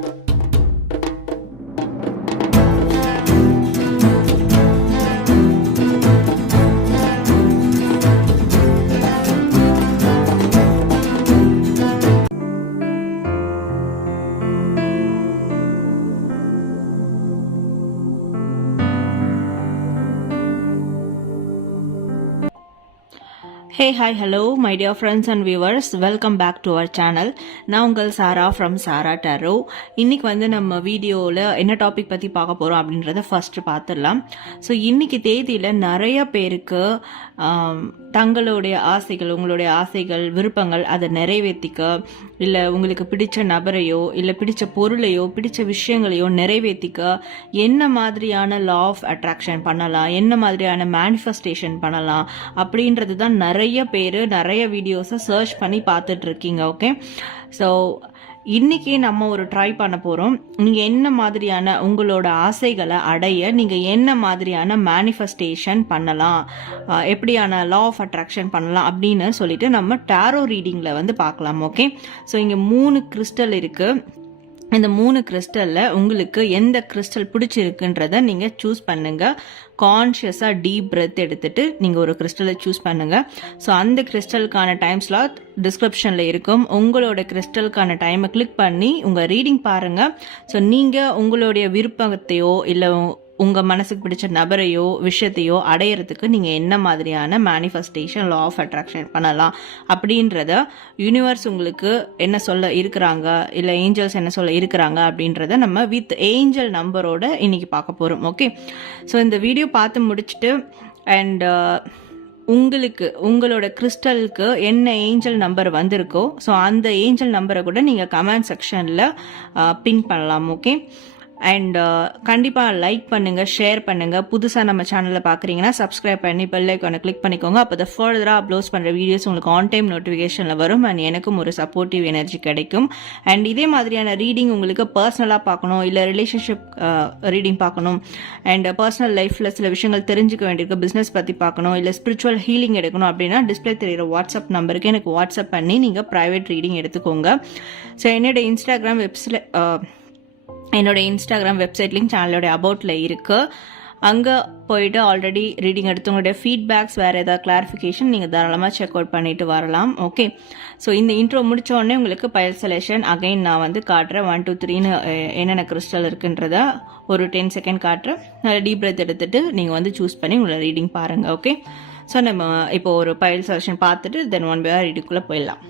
Bye. Hey hi hello my dear friends and viewers welcome back to our channel நான் உங்கள் சாரா from சாரா டரோ இன்றைக்கி வந்து நம்ம வீடியோவில் என்ன டாபிக் பற்றி பார்க்க போகிறோம் அப்படின்றத ஃபஸ்ட்டு பார்த்துடலாம். ஸோ இன்னைக்கு தேதியில் நிறைய பேருக்கு தங்களுடைய ஆசைகள் உங்களுடைய ஆசைகள் விருப்பங்கள் அதை நிறைவேற்றிக்க இல்லை உங்களுக்கு பிடிச்ச நபரையோ இல்லை பிடிச்ச பொருளையோ பிடிச்ச விஷயங்களையோ நிறைவேற்றிக்க என்ன மாதிரியான லா ஆஃப் அட்ராக்ஷன் பண்ணலாம் என்ன மாதிரியான மேனிஃபெஸ்டேஷன் பண்ணலாம் அப்படின்றது தான் நிறைய நிறைய பேர் நிறைய வீடியோஸை சர்ச் பண்ணி பார்த்துட்டு இருக்கீங்க ஓகே ஸோ இன்னைக்கு நம்ம ஒரு ட்ரை பண்ண போகிறோம் நீங்கள் என்ன மாதிரியான உங்களோட ஆசைகளை அடைய நீங்கள் என்ன மாதிரியான மேனிஃபெஸ்டேஷன் பண்ணலாம் எப்படியான லா ஆஃப் அட்ராக்ஷன் பண்ணலாம் அப்படின்னு சொல்லிட்டு நம்ம டேரோ ரீடிங்கில் வந்து பார்க்கலாம் ஓகே ஸோ இங்கே மூணு கிறிஸ்டல் இருக்குது இந்த மூணு கிறிஸ்டலில் உங்களுக்கு எந்த கிறிஸ்டல் பிடிச்சிருக்குன்றத நீங்கள் சூஸ் பண்ணுங்கள் கான்ஷியஸாக டீப் பிரெத் எடுத்துட்டு நீங்கள் ஒரு கிறிஸ்டலை சூஸ் பண்ணுங்கள் ஸோ அந்த கிறிஸ்டலுக்கான டைம் ஸ்லாட் டிஸ்கிரிப்ஷனில் இருக்கும். உங்களோட கிறிஸ்டலுக்கான டைமை கிளிக் பண்ணி உங்கள் ரீடிங் பாருங்கள் ஸோ நீங்கள் உங்களுடைய விருப்பத்தையோ இல்லை உங்கள் மனசுக்கு பிடிச்ச நபரையோ விஷயத்தையோ அடையிறதுக்கு நீங்கள் என்ன மாதிரியான மேனிஃபெஸ்டேஷன் லா ஆஃப் அட்ராக்ஷன் பண்ணலாம் அப்படின்றத யூனிவர்ஸ் உங்களுக்கு என்ன சொல்ல இருக்கிறாங்க இல்லை ஏஞ்சல்ஸ் என்ன சொல்ல இருக்கிறாங்க அப்படின்றத நம்ம வித் ஏஞ்சல் நம்பரோட இன்னைக்கு பார்க்க போகிறோம் ஓகே ஸோ இந்த வீடியோ பார்த்து முடிச்சுட்டு அண்ட் uh, உங்களுக்கு உங்களோட கிறிஸ்டலுக்கு என்ன ஏஞ்சல் நம்பர் வந்திருக்கோ ஸோ அந்த ஏஞ்சல் நம்பரை கூட நீங்கள் கமெண்ட் செக்ஷனில் பின் பண்ணலாம் ஓகே அண்ட் uh, கண்டிப்பாக லைக் பண்ணுங்கள் ஷேர் பண்ணுங்கள் புதுசாக நம்ம சேனலில் பார்க்குறீங்கன்னா சப்ஸ்கிரைப் பண்ணி பெல் ஐக்கானை கிளிக் பண்ணிக்கோங்க. அப்போ தான் ஃபர்தராக அப்லோட் பண்ணுற வீடியோஸ் உங்களுக்கு ஆன் டைம் நோட்டிஃபிகேஷனில் வரும். அண்ட் எனக்கும் ஒரு சப்போர்ட்டிவ் எனர்ஜி கிடைக்கும். அண்ட் இதே மாதிரியான ரீடிங் உங்களுக்கு பர்சனலாக பார்க்கணும். இல்லை ரிலேஷன்ஷிப் ரீடிங் பார்க்கணும். அண்ட் பர்சனல் லைஃப்பில் சில விஷயங்கள் தெரிஞ்சுக்க வேண்டியிருக்கு. பிஸ்னஸ் பற்றி பார்க்கணும். இல்லை ஸ்பிரிச்சுவல் ஹீலிங் எடுக்கணும் அப்படின்னா டிஸ்பிளே தெரிகிற வாட்ஸ்அப் நம்பருக்கு எனக்கு வாட்ஸ்அப் பண்ணி நீங்கள் ப்ரைவேட் ரீடிங் எடுத்துக்கோங்க. ஸோ என்னோட இன்ஸ்டாகிராம் வெப்ஸில் என்னோட இன்ஸ்டாகிராம் வெப்சைட் லிங்க் சேனலோட அபவுட்டில் இருக்குது அங்கே போயிட்டு ஆல்ரெடி ரீடிங் எடுத்தவங்களுடைய ஃபீட்பேக்ஸ் வேறு ஏதாவது கிளாரிஃபிகேஷன் நீங்கள் தாராளமாக செக் அவுட் பண்ணிட்டு வரலாம். ஓகே ஸோ இந்த இன்ட்ரோ முடிச்ச உடனே உங்களுக்கு பயல் செலெக்ஷன் அகைன் நான் வந்து காட்டுறேன். ஒன் டூ த்ரீன்னு என்னென்ன கிறிஸ்டல் இருக்குன்றத ஒரு டென் செகண்ட் காட்டுறேன். நல்லா டீப் பிரெத் எடுத்துட்டு நீங்கள் வந்து சூஸ் பண்ணி உங்களை ரீடிங் பாருங்கள் ஓகே ஸோ நம்ம இப்போ ஒரு பயல் செலெக்ஷன் பார்த்துட்டு தென் ஒன் பை ரீடிங்குள்ளே போயிடலாம்.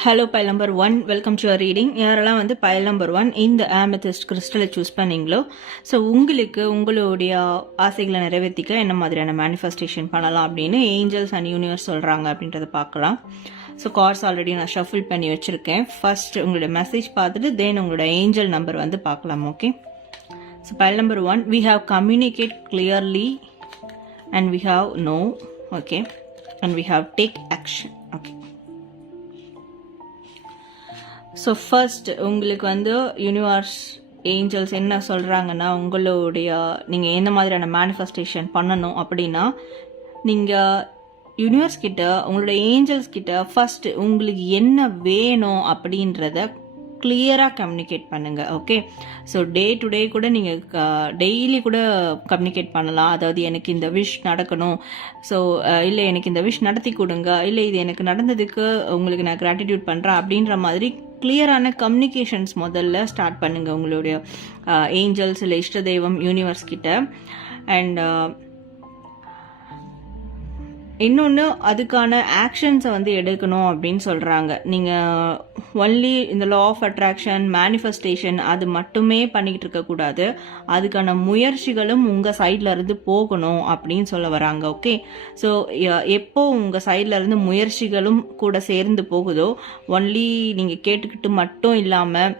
Hello pile number one welcome to reading யாரெல்லாம் வந்து பைல் நம்பர் ஒன் இந்த ஆமத்திஸ்ட் கிறிஸ்டலை சூஸ் பண்ணீங்களோ ஸோ உங்களுக்கு உங்களுடைய ஆசைகளை நிறைவேற்றிக்க என்ன மாதிரியான மேனிஃபெஸ்டேஷன் பண்ணலாம் அப்படின்னு ஏஞ்சல்ஸ் அண்ட் யூனிவர்ஸ் சொல்கிறாங்க அப்படின்றத பார்க்கலாம். ஸோ கார்ஸ் ஆல்ரெடி நான் ஷஃபில் பண்ணி வச்சுருக்கேன். ஃபர்ஸ்ட் உங்களுடைய மெசேஜ் பார்த்துட்டு தென் உங்களோட ஏஞ்சல் நம்பர் வந்து பார்க்கலாம் okay so pile number one we have communicate clearly and we have no okay and we have take action so first உங்களுக்கு வந்து யூனிவர்ஸ் ஏஞ்சல்ஸ் என்ன சொல்கிறாங்கன்னா உங்களுடைய நீங்கள் எந்த மாதிரியான மேனிஃபெஸ்டேஷன் பண்ணணும் அப்படின்னா நீங்கள் யூனிவர்ஸ் கிட்ட உங்களுடைய ஏஞ்சல்ஸ் கிட்ட ஃபர்ஸ்ட் உங்களுக்கு என்ன வேணும் அப்படின்றத கிளியராக கம்யூனிகேட் பண்ணுங்கள் okay so day to day கூட நீங்கள் டெய்லி கூட கம்யூனிகேட் பண்ணலாம். அதாவது எனக்கு இந்த விஷ் நடக்கணும். ஸோ இல்லை எனக்கு இந்த விஷ் நடத்தி கொடுங்க. இல்லை இது எனக்கு நடந்ததுக்கு உங்களுக்கு நான் கிராட்டிடியூட் பண்ணுறேன் அப்படின்ற மாதிரி கிளியரான கம்யூனிகேஷன்ஸ் முதல்ல ஸ்டார்ட் பண்ணுங்கள் உங்களுடைய ஏஞ்சல்ஸ் இல்லை இஷ்ட தெய்வம் யூனிவர்ஸ் கிட்ட. அண்ட் இன்னொன்று அதுக்கான ஆக்ஷன்ஸை வந்து எடுக்கணும் அப்படின்னு சொல்கிறாங்க நீங்கள் ஒன்லி இந்த லா ஆஃப் அட்ராக்ஷன் மேனிஃபெஸ்டேஷன் அது மட்டுமே பண்ணிக்கிட்டு இருக்கக்கூடாது அதுக்கான முயற்சிகளும் உங்கள் சைடில் இருந்து போகணும் அப்படின்னு சொல்ல வராங்க ஓகே ஸோ எப்போ உங்கள் சைட்லேருந்து முயற்சிகளும் கூட சேர்ந்து போகுதோ ஒன்லி நீங்கள் கேட்டுக்கிட்டு மட்டும் இல்லாமல்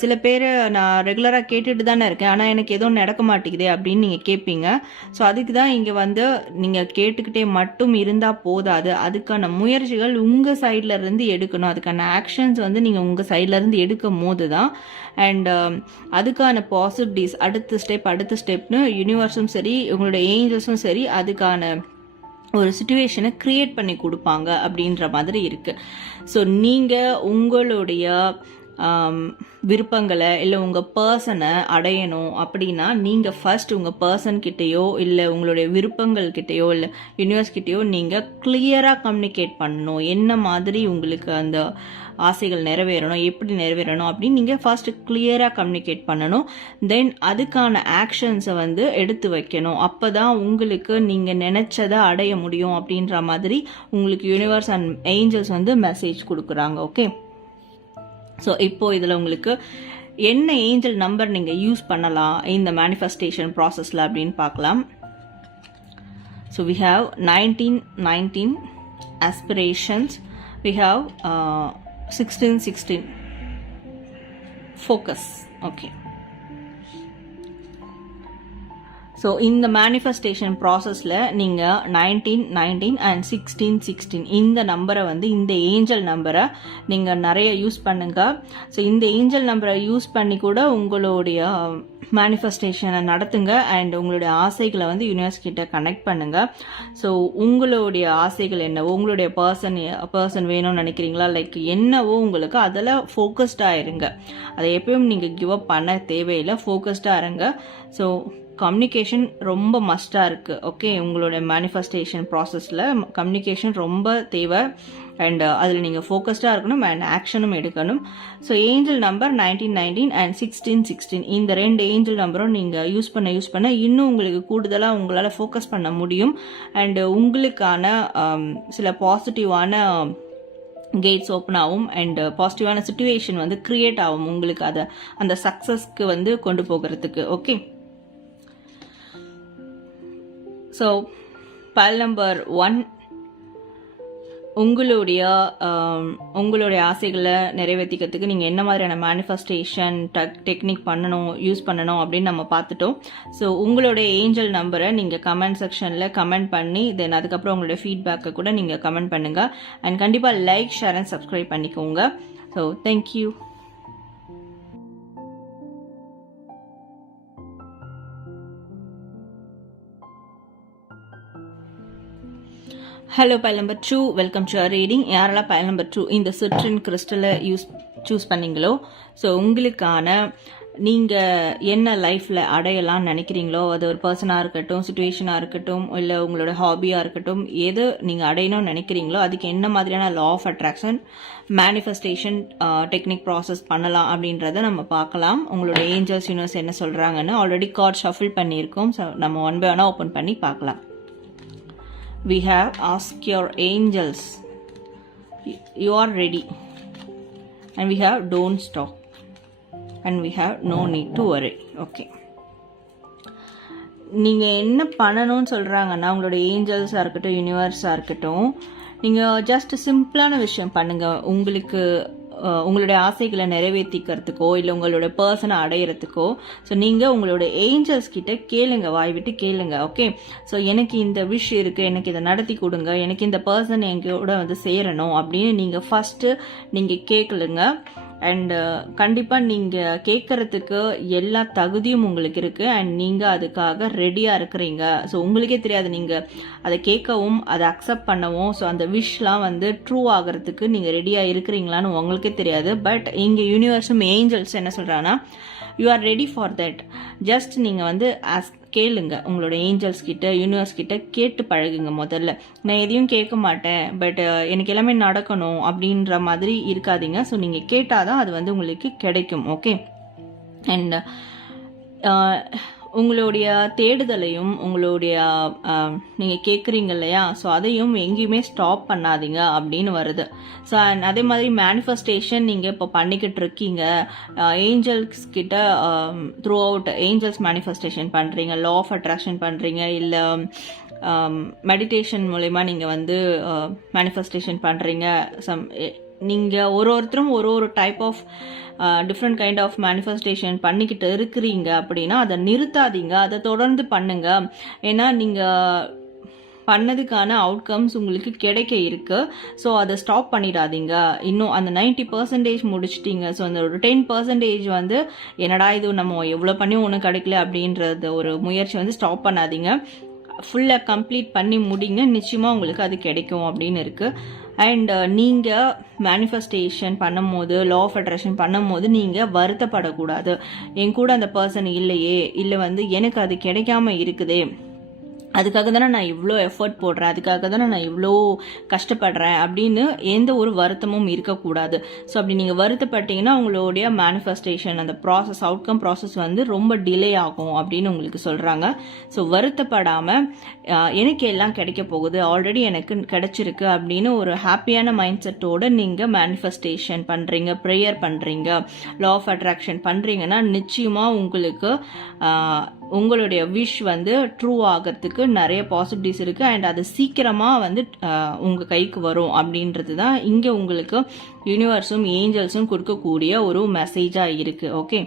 சில பேர் நான் ரெகுலராக கேட்டுட்டு தானே இருக்கேன். ஆனால் எனக்கு எதுவும் நடக்க மாட்டேங்குதே அப்படின்னு நீங்கள் கேட்பீங்க ஸோ அதுக்கு தான் இங்கே வந்து நீங்கள் கேட்டுக்கிட்டே மட்டும் இருந்தால் போதாது. அதுக்கான முயற்சிகள் உங்கள் சைடில் இருந்து எடுக்கணும். அதுக்கான ஆக்ஷன்ஸ் வந்து நீங்கள் உங்கள் சைட்லேருந்து எடுக்கும் போது தான் அண்ட் um, அதுக்கான பாசிபிலிட்டிஸ் அடுத்த ஸ்டெப் அடுத்த ஸ்டெப்னு யூனிவர்ஸும் சரி உங்களுடைய ஏஞ்சல்ஸும் சரி அதுக்கான ஒரு சுச்சுவேஷனை க்ரியேட் பண்ணி கொடுப்பாங்க அப்படின்ற மாதிரி இருக்குது ஸோ நீங்கள் உங்களுடைய விருப்பங்களை இல்லை உங்கள் பர்சனை அடையணும் அப்படின்னா நீங்கள் ஃபர்ஸ்ட் உங்கள் பர்சன் கிட்டேயோ இல்லை உங்களுடைய விருப்பங்கள் கிட்டேயோ இல்லை யூனிவர்ஸ் கிட்டேயோ நீங்கள் கிளியராக கம்யூனிகேட் பண்ணணும். என்ன மாதிரி உங்களுக்கு அந்த ஆசைகள் நிறைவேறணும் எப்படி நிறைவேறணும் அப்படின்னு நீங்கள் ஃபர்ஸ்ட் கிளியராக கம்யூனிகேட் பண்ணணும். தென் அதுக்கான ஆக்ஷன்ஸை வந்து எடுத்து வைக்கணும். அப்போ தான் உங்களுக்கு நீங்கள் நினச்சதை அடைய முடியும் அப்படின்ற மாதிரி உங்களுக்கு யூனிவர்ஸ் அண்ட் ஏஞ்சல்ஸ் வந்து மெசேஜ் கொடுக்குறாங்க ஓகே ஸோ இப்போது இதில் உங்களுக்கு என்ன ஏஞ்சல் நம்பர் நீங்கள் யூஸ் பண்ணலாம் இந்த மேனிஃபெஸ்டேஷன் ப்ராசஸில் அப்படின்னு பார்க்கலாம். So we have nineteen nineteen aspirations we have sixteen sixteen focus okay so இந்த மேனிஃபெஸ்டேஷன் ப்ராசஸில் நீங்கள் nineteen nineteen and sixteen sixteen இந்த நம்பரை வந்து இந்த ஏஞ்சல் நம்பரை நீங்கள் நிறைய யூஸ் பண்ணுங்கள் ஸோ இந்த ஏஞ்சல் நம்பரை யூஸ் பண்ணி கூட உங்களுடைய மேனிஃபெஸ்டேஷனை நடத்துங்க. அண்ட் உங்களுடைய ஆசைகளை வந்து யூனிவர்ஸ் கிட்ட கனெக்ட் பண்ணுங்க. ஸோ உங்களுடைய ஆசைகள் என்னவோ உங்களுடைய பர்சன் பர்சன் வேணும்னு நினைக்கிறீங்களா? லைக் என்னவோ உங்களுக்கு அதில் ஃபோக்கஸ்டாக இருங்க. அதை எப்பயும் நீங்கள் கிவ் அப் பண்ண தேவையில்லை. ஃபோக்கஸ்டாக இருங்க. ஸோ கம்யூனிகேஷன் ரொம்ப மஸ்டாக இருக்குது ஓகே உங்களோட மேனிஃபெஸ்டேஷன் ப்ராசஸில் கம்யூனிகேஷன் ரொம்ப தேவை. அண்ட் அதில் நீங்கள் ஃபோக்கஸ்டாக இருக்கணும் அண்ட் ஆக்ஷனும் எடுக்கணும். So angel number nineteen nineteen and sixteen sixteen இந்த ரெண்டு ஏஞ்சல் நம்பரும் நீங்கள் யூஸ் பண்ண யூஸ் பண்ண இன்னும் உங்களுக்கு கூடுதலாக உங்களால் ஃபோக்கஸ் பண்ண முடியும். அண்டு uh, உங்களுக்கான um, சில பாசிட்டிவான கேட்ஸ் ஓப்பன் ஆகும். அண்ட் பாசிட்டிவான சுச்சுவேஷன் வந்து கிரியேட் ஆகும். உங்களுக்கு அதை அந்த சக்ஸஸ்க்கு வந்து கொண்டு போகிறதுக்கு. Okay so pile number one உங்களுடைய um, உங்களுடைய ஆசைகளை நிறைவேற்றிக்கிறதுக்கு நீங்கள் என்ன மாதிரியான மேனிஃபெஸ்டேஷன் டெக்னிக் பண்ணணும் யூஸ் பண்ணணும் அப்படின்னு நம்ம பார்த்துட்டோம். ஸோ உங்களுடைய ஏஞ்சல் நம்பரை நீங்கள் கமெண்ட் செக்ஷனில் கமெண்ட் பண்ணி தென் அதுக்கப்புறம் உங்களுடைய ஃபீட்பேக்கை கூட நீங்கள் கமெண்ட் பண்ணுங்கள் அண்ட் கண்டிப்பாக லைக் ஷேர் அண்ட் சப்ஸ்கிரைப் பண்ணிக்கோங்க. So thank you hello pile number two welcome to reading யாரெல்லாம் பயல் நம்பர் டூ இந்த சுற்றின் கிறிஸ்டலை யூஸ் சூஸ் பண்ணீங்களோ? ஸோ உங்களுக்கான நீங்கள் என்ன லைஃப்பில் அடையலாம்னு நினைக்கிறீங்களோ? அது ஒரு பர்சனாக இருக்கட்டும் சுச்சுவேஷனாக இருக்கட்டும் இல்லை உங்களோட ஹாபியாக இருக்கட்டும் எது நீங்கள் அடையணும்னு நினைக்கிறீங்களோ அதுக்கு என்ன மாதிரியான law of attraction manifestation technique process பண்ணலாம் அப்படின்றத நம்ம பார்க்கலாம். உங்களோட ஏஞ்சல்ஸ் யூனிவர்ஸ் என்ன சொல்கிறாங்கன்னு ஆல்ரெடி கார்ட் ஷஃபில் பண்ணியிருக்கோம். ஸோ நம்ம ஒன் பை ஒன்னாக ஓப்பன் பண்ணி பார்க்கலாம். We have ask your angels. You are ready. And we have don't stop. And we have no need to worry. Okay. நீங்கள் என்ன பண்ணணும்னு சொல்கிறாங்கன்னா உங்களோட ஏஞ்சல்ஸாக இருக்கட்டும் யூனிவர்ஸாக இருக்கட்டும் நீங்கள் ஜஸ்ட் சிம்பிளான விஷயம் பண்ணுங்கள் உங்களுக்கு உங்களுடைய ஆசைகளை நிறைவேற்றிக்கிறதுக்கோ இல்லை உங்களோட பர்சனை அடையிறதுக்கோ ஸோ நீங்கள் உங்களோட ஏஞ்சல்ஸ் கிட்ட கேளுங்க வாய் விட்டு கேளுங்க ஓகே ஸோ எனக்கு இந்த விஷ் இருக்குது எனக்கு இதை நடத்தி கொடுங்க எனக்கு இந்த பர்சன் எங்கூட வந்து சேரணும் அப்படின்னு நீங்கள் ஃபஸ்ட்டு நீங்கள் கேட்கலுங்க அண்டு uh, கண்டிப்பாக நீங்கள் கேட்குறதுக்கு எல்லா தகுதியும் உங்களுக்கு இருக்குது அண்ட் நீங்கள் அதுக்காக ரெடியாக இருக்கிறீங்க. ஸோ உங்களுக்கே தெரியாது நீங்கள் அதை கேட்கவும் அதை அக்செப்ட் பண்ணவும். ஸோ அந்த விஷ்,லாம் வந்து ட்ரூ ஆகிறதுக்கு நீங்கள் ரெடியாக இருக்கிறீங்களான்னு உங்களுக்கே தெரியாது. பட் இங்கே யூனிவர்ஸும் ஏஞ்சல்ஸ் என்ன சொல்கிறாங்கன்னா you are ready for that just நீங்கள் வந்து ஆஸ்க் கேளுங்க. உங்களோட ஏஞ்சல்ஸ் கிட்ட யூனிவர்ஸ் கிட்ட கேட்டு பழகுங்க முதல்ல. நான் எதையும் கேட்க மாட்டேன். பட் எனக்கு எல்லாமே நடக்கணும் அப்படின்ற மாதிரி இருக்காதீங்க. ஸோ நீங்கள் கேட்டால் தான் அது வந்து உங்களுக்கு கிடைக்கும். ஓகே அண்ட் உங்களுடைய தேடுதலையும் உங்களுடைய நீங்கள் கேட்குறீங்க இல்லையா? ஸோ அதையும் எங்கேயுமே ஸ்டாப் பண்ணாதீங்க அப்படின்னு வருது. ஸோ அதே மாதிரி மேனிஃபெஸ்டேஷன் நீங்கள் இப்போ பண்ணிக்கிட்டு இருக்கீங்க. ஏஞ்சல்ஸ் கிட்ட த்ரூ அவுட் ஏஞ்சல்ஸ் மேனிஃபெஸ்டேஷன் பண்ணுறீங்க லா ஆஃப் அட்ராக்ஷன் பண்ணுறீங்க இல்லை மெடிடேஷன் மூலயமா நீங்கள் வந்து மேனிஃபெஸ்டேஷன் பண்ணுறீங்க சம் நீங்கள் ஒரு ஒருத்தரும் ஒரு ஒரு type of different kind of manifestation பண்ணிக்கிட்டு இருக்கிறீங்க அப்படின்னா அதை நிறுத்தாதீங்க. அதை தொடர்ந்து பண்ணுங்க. ஏன்னா நீங்கள் பண்ணதுக்கான அவுட்கம்ஸ் உங்களுக்கு கிடைக்க இருக்கு. ஸோ அதை ஸ்டாப் பண்ணிடாதீங்க. இன்னும் அந்த நைன்டி பர்சன்டேஜ் முடிச்சிட்டிங்க. ஸோ அந்த ஒரு டென் பர்சன்டேஜ் வந்து என்னடா இது நம்ம எவ்வளோ பண்ணி ஒன்றும் கிடைக்கல அப்படின்றது ஒரு முயற்சி வந்து ஸ்டாப் பண்ணாதீங்க. ஃபுல்லாக கம்ப்ளீட் பண்ணி முடிங்க. நிச்சயமாக உங்களுக்கு அது கிடைக்கும் அப்படின்னு இருக்குது அண்ட் uh, நீங்கள் மேனிஃபெஸ்டேஷன் பண்ணும்போது லா ஆஃப் அட்ராக்ஷன் பண்ணும்போது நீங்கள் வருத்தப்படக்கூடாது. என் கூட அந்த பர்சன் இல்லையே இல்லை வந்து எனக்கு அது கிடைக்காம இருக்குதே அதுக்காக தானே நான் இவ்வளோ எஃபர்ட் போடுறேன் அதுக்காக தானே நான் இவ்வளோ கஷ்டப்படுறேன் அப்படின்னு எந்த ஒரு வருத்தமும் இருக்கக்கூடாது. ஸோ அப்படி நீங்கள் வருத்தப்பட்டீங்கன்னா உங்களுடைய மேனிஃபெஸ்டேஷன் அந்த ப்ராசஸ் அவுட்கம் ப்ராசஸ் வந்து ரொம்ப டிலே ஆகும் அப்படின்னு உங்களுக்கு சொல்கிறாங்க ஸோ வருத்தப்படாமல் எனக்கு எல்லாம் கிடைக்க போகுது ஆல்ரெடி எனக்கு கிடைச்சிருக்கு அப்படின்னு ஒரு ஹாப்பியான மைண்ட் செட்டோடு நீங்கள் மேனிஃபெஸ்டேஷன் பண்ணுறீங்க ப்ரேயர் பண்ணுறீங்க லா ஆஃப் அட்ராக்ஷன் பண்ணுறீங்கன்னா நிச்சயமாக உங்களுக்கு உங்களுடைய விஷ் வந்து ட்ரூ ஆகிறதுக்கு நிறைய பாசிபிலிட்டிஸ் இருக்கு. அண்ட் அது சீக்கிரமா வந்து உங்க கைக்கு வரும் அப்படின்றது தான் இங்க உங்களுக்கு யூனிவர்ஸும் ஏஞ்சல்ஸும் கொடுக்கக்கூடிய ஒரு மெசேஜா இருக்கு. ஓகே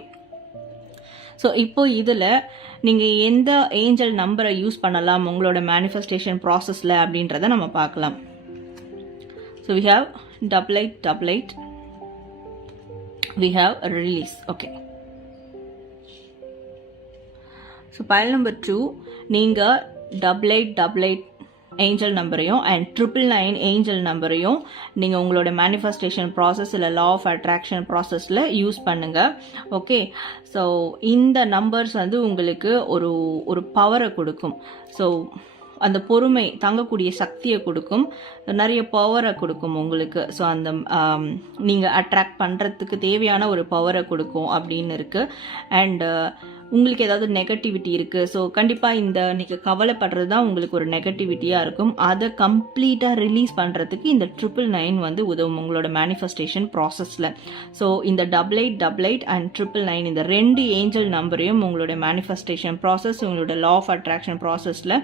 ஸோ இப்போ இதில் நீங்கள் எந்த ஏஞ்சல் நம்பரை யூஸ் பண்ணலாம்? உங்களோட மேனிஃபெஸ்டேஷன் ப்ராசஸில் அப்படின்றத நம்ம பார்க்கலாம். So we have double eight double eight we have release okay so pile number two நீங்கள் double eight double eight angel நம்பரையும் அண்ட் ட்ரிபிள் நைன் ஏஞ்சல் நம்பரையும் நீங்கள் உங்களோட மேனிஃபெஸ்டேஷன் ப்ராசஸ் இல்லை லா ஆஃப் அட்ராக்ஷன் ப்ராசஸில் யூஸ் பண்ணுங்கள் ஓகே ஸோ இந்த numbers வந்து உங்களுக்கு ஒரு ஒரு பவரை கொடுக்கும். ஸோ அந்த பொறுமை தங்கக்கூடிய சக்தியை கொடுக்கும். நிறைய பவரை கொடுக்கும் உங்களுக்கு. ஸோ அந்த um, நீங்கள் அட்ராக்ட் பண்ணுறதுக்கு தேவையான ஒரு பவரை கொடுக்கும் அப்படின்னு இருக்குது அண்டு உங்களுக்கு ஏதாவது நெகட்டிவிட்டி இருக்குது ஸோ கண்டிப்பாக இந்த நீங்கள் கவலைப்படுறது தான் உங்களுக்கு ஒரு நெகட்டிவிட்டியாக இருக்கும். அதை கம்ப்ளீட்டாக ரிலீஸ் பண்ணுறதுக்கு இந்த ட்ரிபிள் நைன் வந்து உதவும் உங்களோட மேனிஃபெஸ்டேஷன் ப்ராசஸில் ஸோ இந்த double eight double eight and triple nine இந்த ரெண்டு ஏஞ்சல் நம்பரையும் உங்களோட மேனிஃபெஸ்டேஷன் ப்ராசஸ் உங்களோட லா ஆஃப் அட்ராக்ஷன் ப்ராசஸில்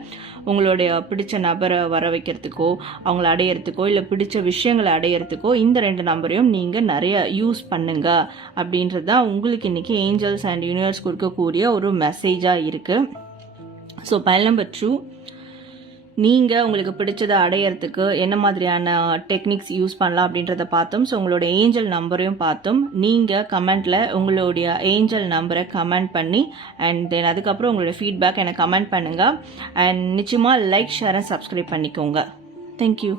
உங்களுடைய பிடிச்ச நபரை வர வைக்கிறதுக்கோ அவங்கள அடையிறதுக்கோ இல்லை பிடிச்ச விஷயங்களை அடையிறதுக்கோ இந்த ரெண்டு நம்பரையும் நீங்கள் நிறைய யூஸ் பண்ணுங்க. அப்படின்றது தான் உங்களுக்கு இன்னைக்கு ஏஞ்சல்ஸ் அண்ட் யூனிவர்ஸ் கொடுக்கக்கூடிய ஒரு மெசேஜாக இருக்குது ஸோ பயல் நம்பர் டூ நீங்கள் உங்களுக்கு பிடிச்சதை அடையிறதுக்கு என்ன மாதிரியான டெக்னிக்ஸ் யூஸ் பண்ணலாம் அப்படின்றத பார்த்தோம். ஸோ உங்களோட ஏஞ்சல் நம்பரையும் பார்த்தோம். நீங்கள் கமெண்ட்டில் உங்களுடைய ஏஞ்சல் நம்பரை கமெண்ட் பண்ணி அண்ட் தென் அதுக்கப்புறம் உங்களோட ஃபீட்பேக் எனக்கு கமெண்ட் பண்ணுங்கள் அண்ட் நிச்சயமாக லைக் ஷேர் அண்ட் சப்ஸ்கிரைப் பண்ணிக்கோங்க. Thank you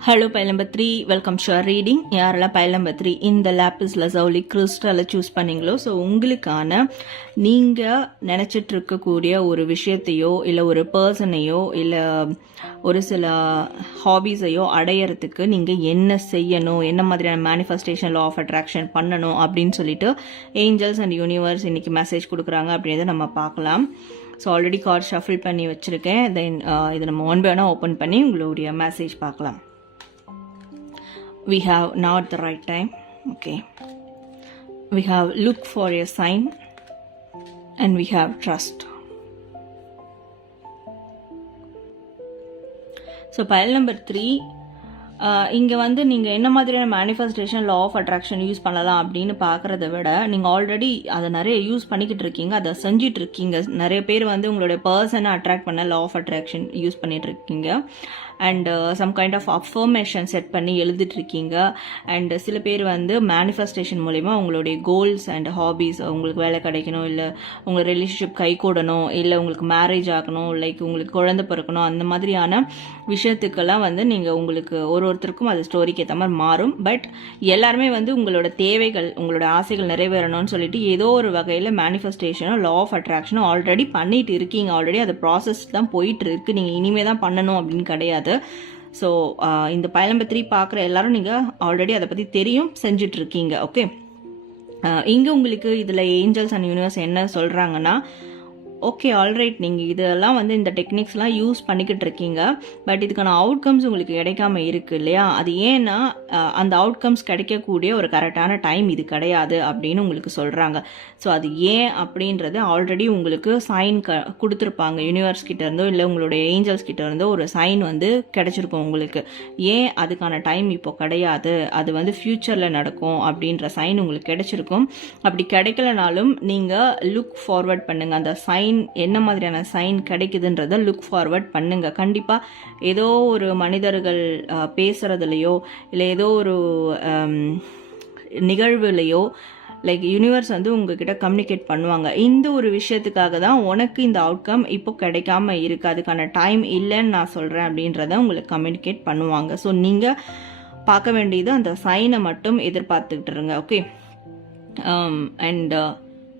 hello pile number three welcome sure reading யாரெல்லாம் பைல் நம்பர் த்ரீ இந்த லேப்பிஸ் லசவுலி கிறிஸ்டலை சூஸ் பண்ணீங்களோ ஸோ உங்களுக்கான நீங்கள் நினச்சிட்டு இருக்கக்கூடிய ஒரு விஷயத்தையோ இல்லை ஒரு பர்சனையோ இல்லை ஒரு சில ஹாபீஸையோ அடையிறதுக்கு நீங்கள் என்ன செய்யணும் என்ன மாதிரியான மேனிஃபெஸ்டேஷன் லா ஆஃப் அட்ராக்ஷன் பண்ணணும் அப்படின்னு சொல்லிட்டு ஏஞ்சல்ஸ் அண்ட் யூனிவர்ஸ் இன்னைக்கு மெசேஜ் கொடுக்குறாங்க அப்படின்றத நம்ம பார்க்கலாம். ஸோ ஆல்ரெடி கார்ட் ஷஃபில் பண்ணி வச்சுருக்கேன். தென் uh, இதை நம்ம ஒன் பை ஒன்னாக ஓப்பன் பண்ணி உங்களுடைய மெசேஜ் பார்க்கலாம். We have not the right time okay? We have look for a sign and we have trust. So pile number three இங்கே வந்து நீங்கள் என்ன மாதிரியான manifestation law of attraction use பண்ணலாம் அப்படின்னு பார்க்குறத விட நீங்கள் ஆல்ரெடி அதை நிறைய யூஸ் பண்ணிக்கிட்டு இருக்கீங்க அதை செஞ்சிட்டு இருக்கீங்க. நிறைய பேர் வந்து உங்களுடைய பர்சனை அட்ராக்ட் பண்ண லா ஆஃப் அட்ராக்ஷன் யூஸ் பண்ணிட்டு இருக்கீங்க. And some kind of affirmation set பண்ணி எழுதிட்டுருக்கீங்க. அண்டு அண்ட் சில பேர் வந்து மேனிஃபெஸ்டேஷன் மூலிமா உங்களுடைய கோல்ஸ் அண்ட் ஹாபீஸ் உங்களுக்கு வேலை கிடைக்கணும் இல்லை உங்கள் ரிலேஷன்ஷிப் கை கூடணும் இல்லை உங்களுக்கு மேரேஜ் ஆகணும் லைக் உங்களுக்கு குழந்தை பிறக்கணும் அந்த மாதிரியான விஷயத்துக்கெல்லாம் வந்து நீங்கள் உங்களுக்கு ஒரு ஒருத்தருக்கும் அது ஸ்டோரிக்கு ஏற்ற மாதிரி மாறும். பட் எல்லாருமே வந்து உங்களோட தேவைகள் உங்களோட ஆசைகள் நிறைவேறணும்னு சொல்லிட்டு ஏதோ ஒரு வகையில் மேனிஃபெஸ்டேஷனோ லா ஆஃப் அட்ராக்ஷனோ ஆல்ரெடி பண்ணிட்டு இருக்கீங்க. ஆல்ரெடி அது ப்ராசஸ் தான் போயிட்டு இருக்கு. நீங்கள் இனிமே தான் பண்ணணும் அப்படின்னு கிடையாது. ஸோ இந்த பயலம்பத்திரி பார்க்குற எல்லாரும் நீங்கள் ஆல்ரெடி அதை பற்றி தெரியும் செஞ்சுட்டு இருக்கீங்க ஓகே இங்கே உங்களுக்கு இதில் ஏஞ்சல்ஸ் அண்ட் யூனிவர்ஸ் என்ன சொல்கிறாங்கன்னா ஓகே ஆல்ரைட் நீங்கள் இதெல்லாம் வந்து இந்த டெக்னிக்ஸ்லாம் யூஸ் பண்ணிக்கிட்டு இருக்கீங்க. பட் இதுக்கான அவுட்கம்ஸ் உங்களுக்கு கிடைக்காம இருக்கு இல்லையா? அது ஏன்னா அந்த அவுட்கம்ஸ் கிடைக்கக்கூடிய ஒரு கரெக்டான டைம் இது கிடையாது அப்படின்னு உங்களுக்கு சொல்கிறாங்க ஸோ அது ஏன் அப்படின்றது ஆல்ரெடி உங்களுக்கு சைன் க கொடுத்துருப்பாங்க. யூனிவர்ஸ் கிட்ட இருந்தோ இல்லை உங்களுடைய ஏஞ்சல்ஸ் கிட்ட இருந்தோ ஒரு சைன் வந்து கிடைச்சிருக்கும் உங்களுக்கு. ஏன் அதுக்கான டைம் இப்போ கிடையாது? அது வந்து ஃப்யூச்சரில் நடக்கும் அப்படின்ற சைன் உங்களுக்கு கிடைச்சிருக்கும். அப்படி கிடைக்கலனாலும் நீங்கள் லுக் ஃபார்வர்ட் பண்ணுங்கள் அந்த சைன் என்ன மாதிரியான சைன் கிடைக்குதுன்றத லுக் ஃபார்வர்ட் பண்ணுங்க. கண்டிப்பாக ஏதோ ஒரு மனிதர்கள் பேசுகிறதுலையோ இல்லை ஏதோ ஒரு நிகழ்வுலையோ லைக் யூனிவர்ஸ் வந்து உங்ககிட்ட கம்யூனிகேட் பண்ணுவாங்க. இந்த ஒரு விஷயத்துக்காக தான் உனக்கு இந்த அவுட்கம் இப்போ கிடைக்காம இருக்கு. அதுக்கான டைம் இல்லைன்னு நான் சொல்கிறேன் அப்படின்றத உங்களுக்கு கம்யூனிகேட் பண்ணுவாங்க. ஸோ நீங்கள் பார்க்க வேண்டியது அந்த சைனை மட்டும் எதிர்பார்த்துக்கிட்டு இருங்க. ஓகே அண்ட்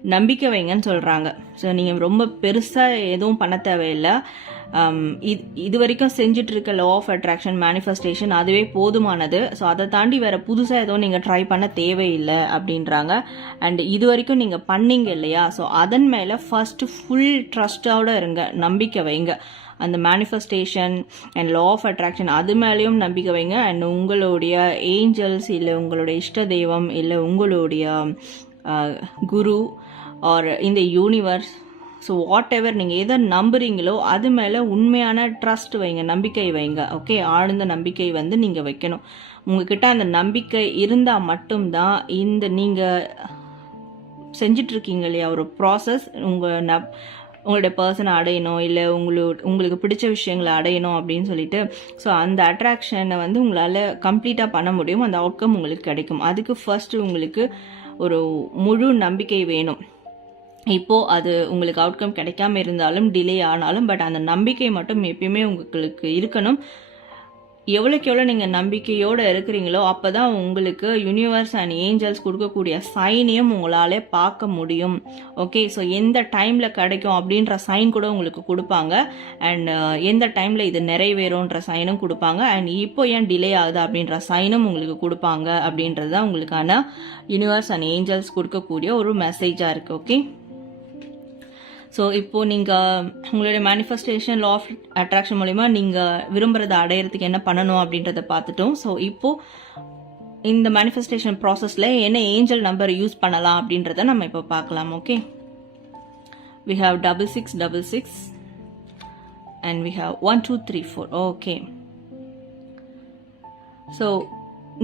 நம்பிக்கை வைங்கன்னு சொல்கிறாங்க ஸோ நீங்கள் ரொம்ப பெருசாக எதுவும் பண்ண தேவையில்லை. Um, இது இது வரைக்கும் செஞ்சுட்டு இருக்க லா ஆஃப் அட்ராக்ஷன் மேனிஃபெஸ்டேஷன் அதுவே போதுமானது. ஸோ அதை தாண்டி வேறு புதுசாக எதுவும் நீங்கள் ட்ரை பண்ண தேவையில்லை அப்படின்றாங்க. அண்ட் இது வரைக்கும் நீங்கள் பண்ணீங்க இல்லையா? ஸோ அதன் மேலே ஃபஸ்ட்டு ஃபுல் ட்ரஸ்டோடு இருங்க. நம்பிக்கை வைங்க. அந்த manifestation and law of attraction அது மேலேயும் நம்பிக்கை வைங்க. அண்ட் உங்களுடைய ஏஞ்சல்ஸ் இல்லை உங்களுடைய இஷ்ட தெய்வம் இல்லை உங்களுடைய uh, குரு ஆர் இந்த யூனிவர்ஸ் ஸோ வாட் எவர் நீங்கள் எதை நம்புறீங்களோ அது மேலே உண்மையான ட்ரஸ்ட் வைங்க நம்பிக்கை வைங்க. ஓகே ஆழ்ந்த நம்பிக்கை வந்து நீங்கள் வைக்கணும். உங்ககிட்ட அந்த நம்பிக்கை இருந்தால் மட்டும்தான் இந்த நீங்கள் செஞ்சிட்ருக்கீங்க இல்லையா? ஒரு ப்ராசஸ் உங்கள் ந உங்களுடைய பர்சனை அடையணும் இல்லை உங்களுக்கு உங்களுக்கு பிடிச்ச விஷயங்களை அடையணும் அப்படின்னு சொல்லிட்டு ஸோ அந்த அட்ராக்ஷனை வந்து உங்களால் கம்ப்ளீட்டாக பண்ண முடியும். அந்த அவுட்கம் உங்களுக்கு கிடைக்கும். அதுக்கு ஃபர்ஸ்ட் உங்களுக்கு ஒரு முழு நம்பிக்கை வேணும். இப்போது அது உங்களுக்கு அவுட்கம் கிடைக்காம இருந்தாலும் டிலே ஆனாலும் பட் அந்த நம்பிக்கை மட்டும் எப்பயுமே உங்களுக்கு இருக்கணும். எவ்வளோக்கு எவ்வளோ நீங்கள் நம்பிக்கையோடு இருக்கிறீங்களோ அப்போ தான் உங்களுக்கு யூனிவர்ஸ் அண்ட் ஏஞ்சல்ஸ் கொடுக்கக்கூடிய சைனையும் உங்களாலே பார்க்க முடியும். ஓகே ஸோ எந்த டைமில் கிடைக்கும் அப்படின்ற சைன் கூட உங்களுக்கு கொடுப்பாங்க. அண்ட் uh, எந்த டைமில் இது நிறைவேறும்ன்ற சைனும் கொடுப்பாங்க. அண்ட் இப்போ ஏன் டிலே ஆகுது அப்படின்ற சைனும் உங்களுக்கு கொடுப்பாங்க அப்படின்றது தான் உங்களுக்கான யூனிவர்ஸ் அண்ட் ஏஞ்சல்ஸ் கொடுக்கக்கூடிய ஒரு மெசேஜாக இருக்குது ஓகே ஸோ இப்போது நீங்கள் உங்களுடைய மேனிஃபெஸ்டேஷன் லா ஆஃப் அட்ராக்ஷன் மூலிமா நீங்கள் விரும்புகிறத அடையிறதுக்கு என்ன பண்ணணும் அப்படின்றத பார்த்துட்டோம். ஸோ இப்போது இந்த மேனிஃபெஸ்டேஷன் ப்ராசஸில் என்ன ஏஞ்சல் நம்பர் யூஸ் பண்ணலாம் அப்படின்றத நம்ம இப்போ பார்க்கலாம் okay we have double six double six and we have one two three four okay so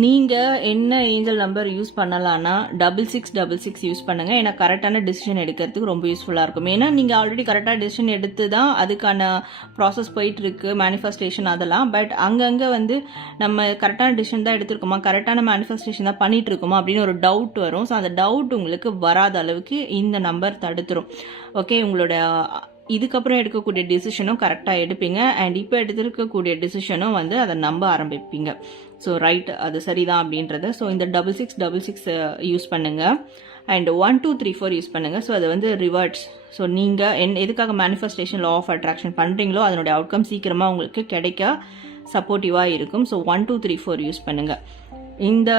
நீங்கள் என்ன ஏஞ்சல் நம்பர் யூஸ் பண்ணலாம்னா double six double six use பண்ணுங்க. ஏன்னா கரெக்டான டிசிஷன் எடுக்கிறதுக்கு ரொம்ப யூஸ்ஃபுல்லாக இருக்கும். ஏன்னா நீங்கள் ஆல்ரெடி கரெக்டாக டிசிஷன் எடுத்து தான் அதுக்கான ப்ராசஸ் போயிட்டுருக்கு மேனிஃபெஸ்டேஷன் அதெல்லாம். பட் அங்கங்கே வந்து நம்ம கரெக்டான டிசிஷன் தான் எடுத்திருக்கோமா? கரெக்டான மேனிஃபெஸ்டேஷன் தான் பண்ணிட்டு இருக்கோமா அப்படின்னு ஒரு டவுட் வரும். ஸோ அந்த டவுட் உங்களுக்கு வராத அளவுக்கு இந்த நம்பர் தடுத்துரும். ஓகே உங்களோட இதுக்கப்புறம் எடுக்கக்கூடிய டிசிஷனும் கரெக்டாக எடுப்பீங்க. அண்ட் இப்போ எடுத்திருக்கக்கூடிய டிசிஷனும் வந்து அதை நம்ப ஆரம்பிப்பீங்க. ஸோ ரைட் அது சரிதான் அப்படின்றது. ஸோ இந்த double six double six use பண்ணுங்கள் and one two three four use பண்ணுங்கள் ஸோ அது வந்து ரிவர்ட்ஸ் ஸோ நீங்கள் என் எதுக்காக மேனிஃபெஸ்டேஷன் லா ஆஃப் அட்ராக்ஷன் பண்ணுறீங்களோ அதனுடைய அவுட்கம் சீக்கிரமாக உங்களுக்கு கிடைக்க சப்போர்ட்டிவாக இருக்கும். So one two three four use பண்ணுங்கள் இந்த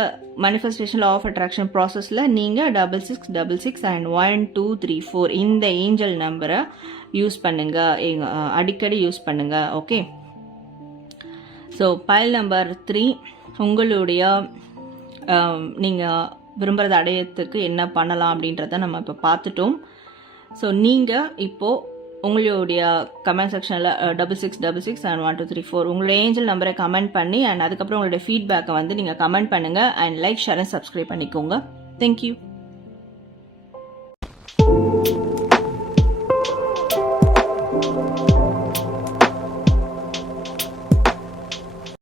மேனிஃபெஸ்டேஷன் லா ஆஃப் அட்ராக்ஷன் ப்ராசஸில் நீங்கள் double six double six and one two three four இந்த ஏஞ்சல் நம்பரை யூஸ் பண்ணுங்கள் அடிக்கடி யூஸ் பண்ணுங்கள் okay? So pile number three உங்களுடைய நீங்கள் விரும்புகிறத அடையத்துக்கு என்ன பண்ணலாம் அப்படின்றத நம்ம இப்போ பார்த்துட்டோம். ஸோ நீங்கள் இப்போது உங்களுடைய கமெண்ட் செக்ஷனில் double six double six and one two three four உங்களுடைய ஏஞ்சல் நம்பரை கமெண்ட் பண்ணி அண்ட் அதுக்கப்புறம் உங்களுடைய ஃபீட்பேக்கை வந்து நீங்கள் கமெண்ட் பண்ணுங்கள் and like share and subscribe பண்ணிக்கோங்க. Thank you